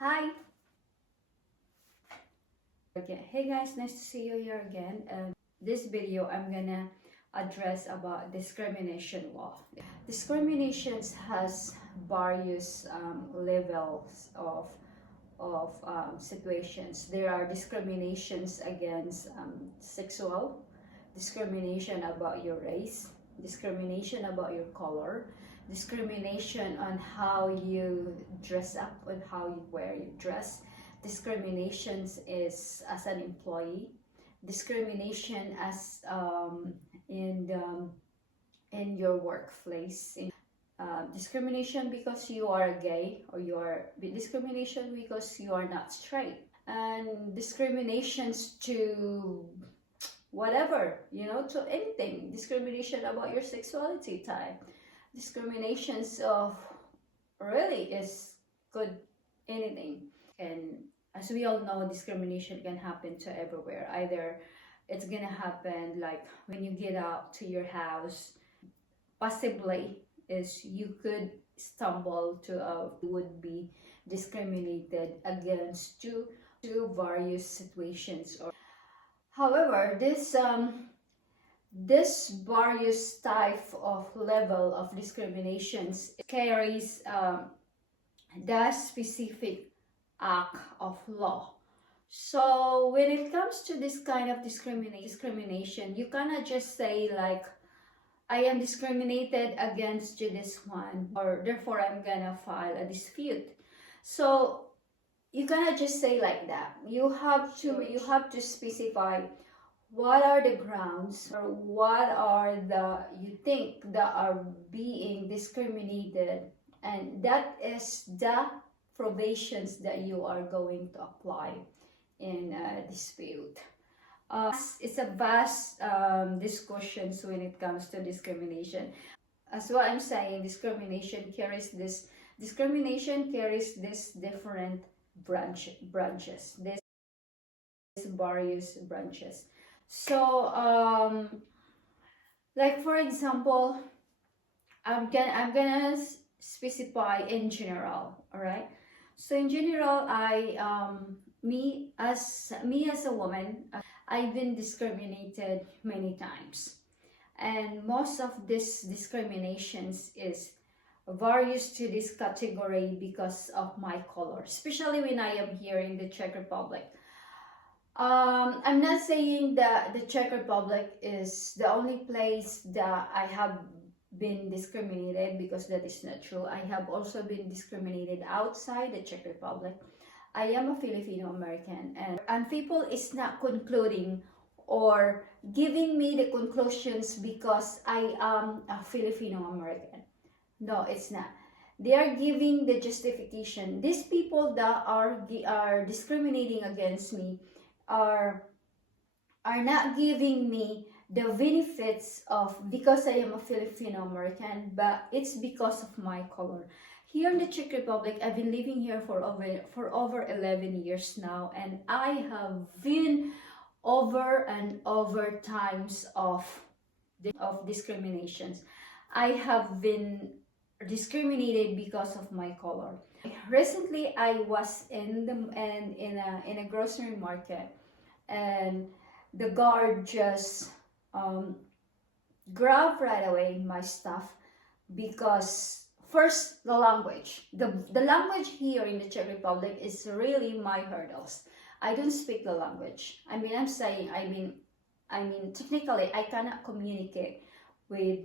Hi. Okay. Hey guys, nice to see you here again. This video I'm gonna address about discrimination law. Discriminations has various levels of situations. There are discriminations against sexual, discrimination about your race, discrimination about your color, discrimination on how you dress up and how you wear your dress. Discriminations is as an employee, discrimination as in your workplace, discrimination because you are gay, or you are discrimination because you are not straight, and discriminations to whatever, to anything, discrimination about your sexuality type, discriminations of really is good anything. And as we all know, discrimination can happen to everywhere. Either it's gonna happen like when you get out to your house, possibly is you could stumble to would be discriminated against to various situations. Or however, this various type of level of discriminations carries the specific act of law. So when it comes to this kind of discrimination, you cannot just say like, I am discriminated against you this one, or therefore I'm gonna file a dispute. So you cannot just say like that. You have to specify what are the grounds, or what are the you think that are being discriminated, and that is the provisions that you are going to apply in a dispute. It's a vast discussions when it comes to discrimination. As what I'm saying, discrimination carries this different branches, this various branches. So like for example, I'm gonna specify in general. All right. So in general, me as a woman, I've been discriminated many times, and most of this discriminations is various to this category because of my color, especially when I am here in the Czech Republic. I'm not saying that the Czech Republic is the only place that I have been discriminated, because that is not true. I have also been discriminated outside the Czech Republic. I am a Filipino American, and people is not concluding or giving me the conclusions because I am a Filipino American. No, it's not. They are giving the justification. These people that are discriminating against me are not giving me the benefits of because I am a Filipino American, but it's because of my color. Here in the Czech Republic, I've been living here for over 11 years now, and I have been over and over times of discriminations. I have been discriminated because of my color. Recently, I was in a grocery market, and the guard just grabbed right away my stuff because first the language. The language here in the Czech Republic is really my hurdles. I don't speak the language. I mean technically I cannot communicate with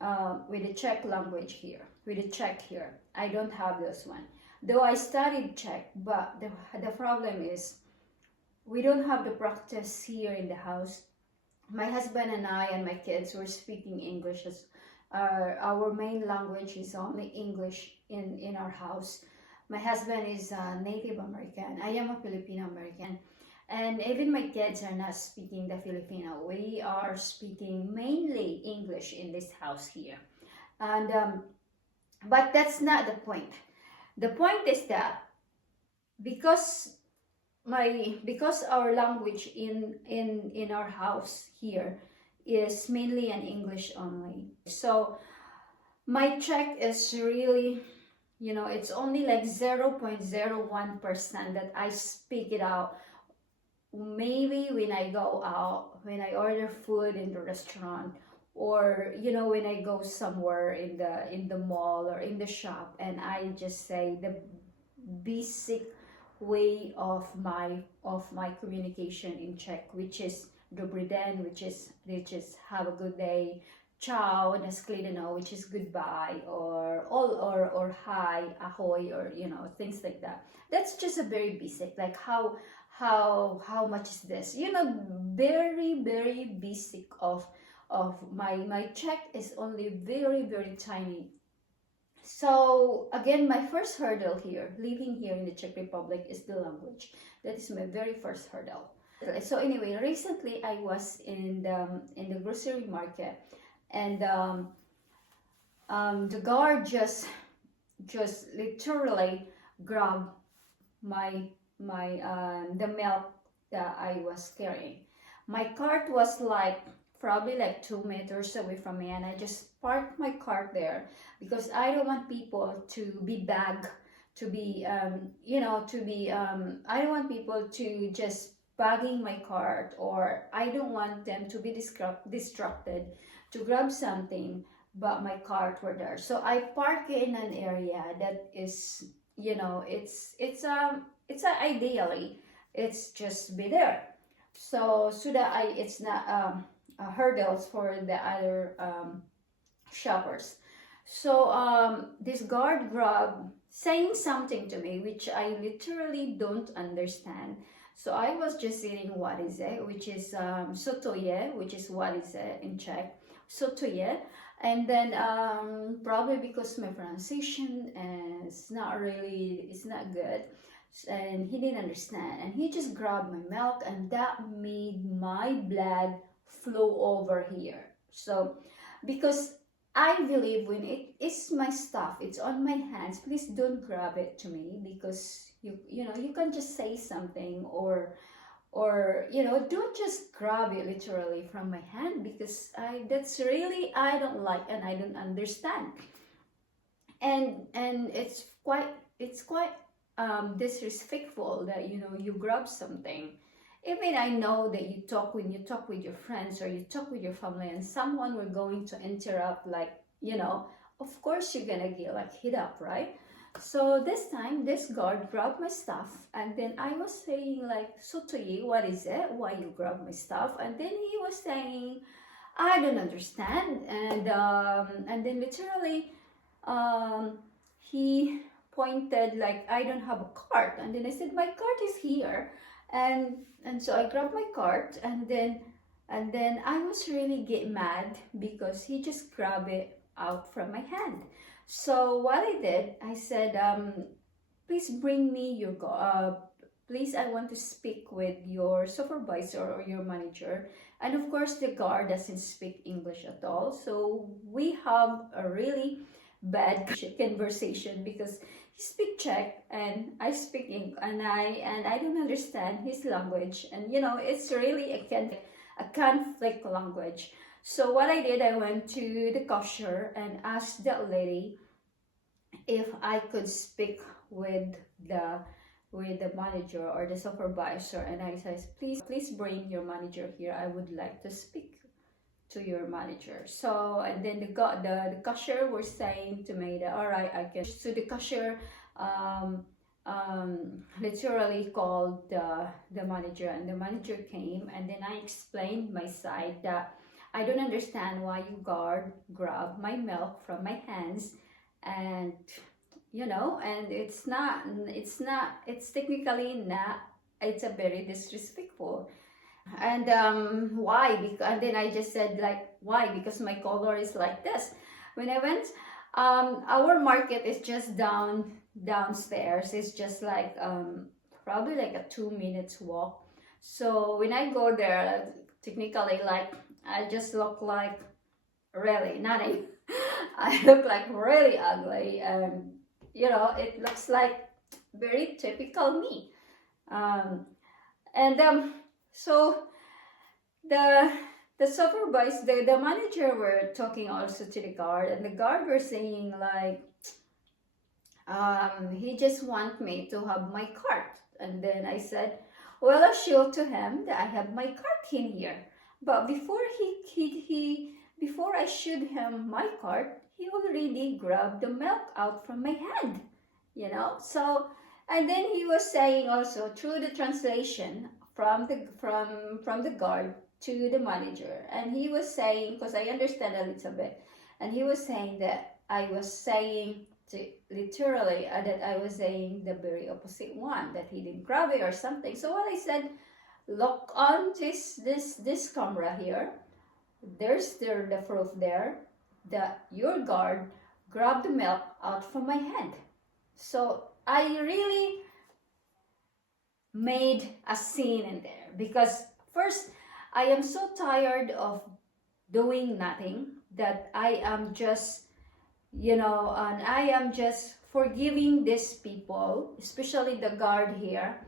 the Czech language here, with the Czech here. I don't have this one. Though I studied Czech, but the problem is we don't have the practice here in the house. My husband and I and my kids were speaking English as our main language is only English in our house. My husband is a Native American. I am a Filipino American. And even my kids are not speaking the Filipino. We are speaking mainly English in this house here. And but that's not the point. The point is that because our language in our house here is mainly in English only. So my Czech is really it's only like 0.01% that I speak it out. Maybe when I go out, when I order food in the restaurant, or when I go somewhere in the mall or in the shop, and I just say the basic way of my communication in Czech, which is dobry den, which is have a good day, ciao, nashledanou, which is goodbye, or all, or hi, ahoy, or things like that. That's just a very basic, like how much is this, very very basic of my Czech is only very very tiny. So again, my first hurdle here, living here in the Czech Republic, is the language. That is my very first hurdle. So anyway, recently I was in the grocery market, and the guard just literally grabbed my the milk that I was carrying. My cart was like probably like 2 meters away from me, and I just parked my cart there because I don't want people to be I don't want people to just bagging my cart, or I don't want them to be distracted to grab something, but my cart were there. So I park in an area that is, ideally it's just be there, so that it's not hurdles for the other shoppers. So this guard grab saying something to me which I literally don't understand. So I was just saying what is it, which is sotoje, which is what is it in Czech, sotoje. And then probably because my pronunciation is not good, and he didn't understand, and he just grabbed my milk, and that made my blood flow over here. So because I believe when it is my stuff, it's on my hands, please don't grab it to me, because you can just say something, or don't just grab it literally from my hand, because that's really I don't like and I don't understand. And it's quite disrespectful that you grab something. Even I know that when you talk with your friends or you talk with your family, and someone were going to interrupt, like, of course you're gonna get like hit up, right? So this time this guard grabbed my stuff, and then I was saying like, sotoye, what is it, why you grab my stuff? And then he was saying, I don't understand. And then literally he pointed like I don't have a cart, and then I said my cart is here, and so I grabbed my cart, and then I was really get mad because he just grabbed it out from my hand. So what I did, I said, please bring me your please, I want to speak with your supervisor or your manager. And of course the guard doesn't speak English at all, so we have a really bad conversation because he speaks Czech and I speak English, and I don't understand his language, and it's really a conflict language. So what I did, I went to the cashier and asked that lady if I could speak with the manager or the supervisor, and I said, please bring your manager here, I would like to speak to your manager. So, and then the cashier was saying to me that, all right, I can. So the cashier literally called the manager, and the manager came, and then I explained my side that I don't understand why you grab my milk from my hands, and and it's technically not, it's a very disrespectful. And why? And then I just said like, why? Because my color is like this. When I went, our market is just downstairs. It's just like probably like a 2 minutes walk. So when I go there, technically, like, I just look like really nothing. I look like really ugly, and it looks like very typical me. And so the supervisor, the manager were talking also to the guard, and the guard were saying like, he just want me to have my card. And then I said, well, I showed to him that I have my card in here. But before before I showed him my card, he already grabbed the milk out from my hand, you know. So, and then he was saying also through the translation from the guard to the manager, and he was saying, because I understand a little bit, and he was saying that I was saying literally that I was saying the very opposite one, that he didn't grab it or something. So what I said, look on this camera here. There's the proof there that your guard grabbed the milk out from my hand. So I really made a scene in there, because first, I am so tired of doing nothing that I am just, and I am just forgiving these people, especially the guard here,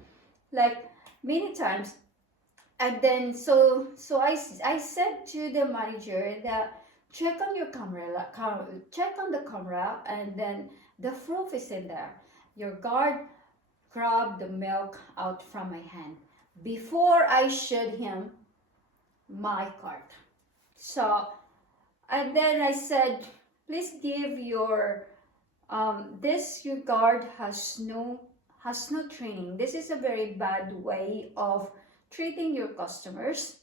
like many times. And then so I said to the manager that check on your camera, check on the camera, and then the proof is in there. Your guard grabbed the milk out from my hand before I showed him my card. So, and then I said, please give your your guard has no training. This is a very bad way of treating your customers.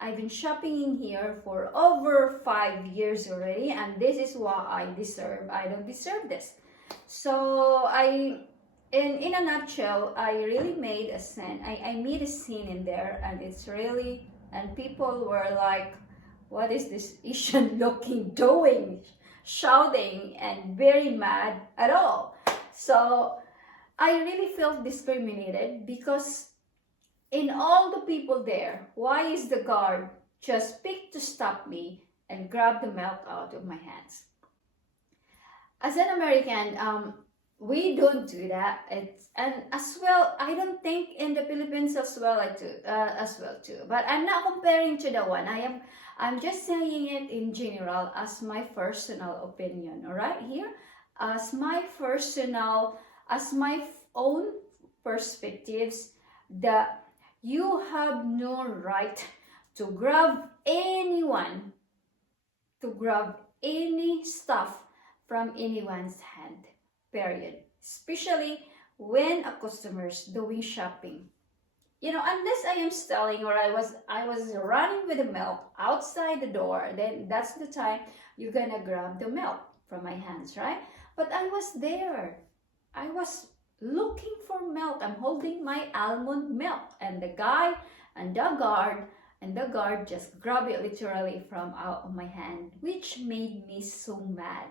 I've been shopping in here for over 5 years already, and this is what I deserve. I don't deserve this. So in a nutshell, I really made a scene. I made a scene in there, and it's really, and people were like, what is this Asian looking doing? Shouting and very mad at all. So I really felt discriminated, because in all the people there, why is the guard just picked to stop me and grab the milk out of my hands? As an American, we don't do that. And as well, I don't think in the Philippines as well too. But I'm not comparing to the one. I'm just saying it in general as my personal opinion. All right, here as my own perspectives, that you have no right to grab anyone, to grab any stuff from anyone's hand, period. Especially when a customer's doing shopping. Unless I am selling, or I was running with the milk outside the door, then that's the time you're gonna grab the milk from my hands, right? But I was there. I was looking for milk. I'm holding my almond milk, and the guard just grabbed it literally from out of my hand, which made me so mad.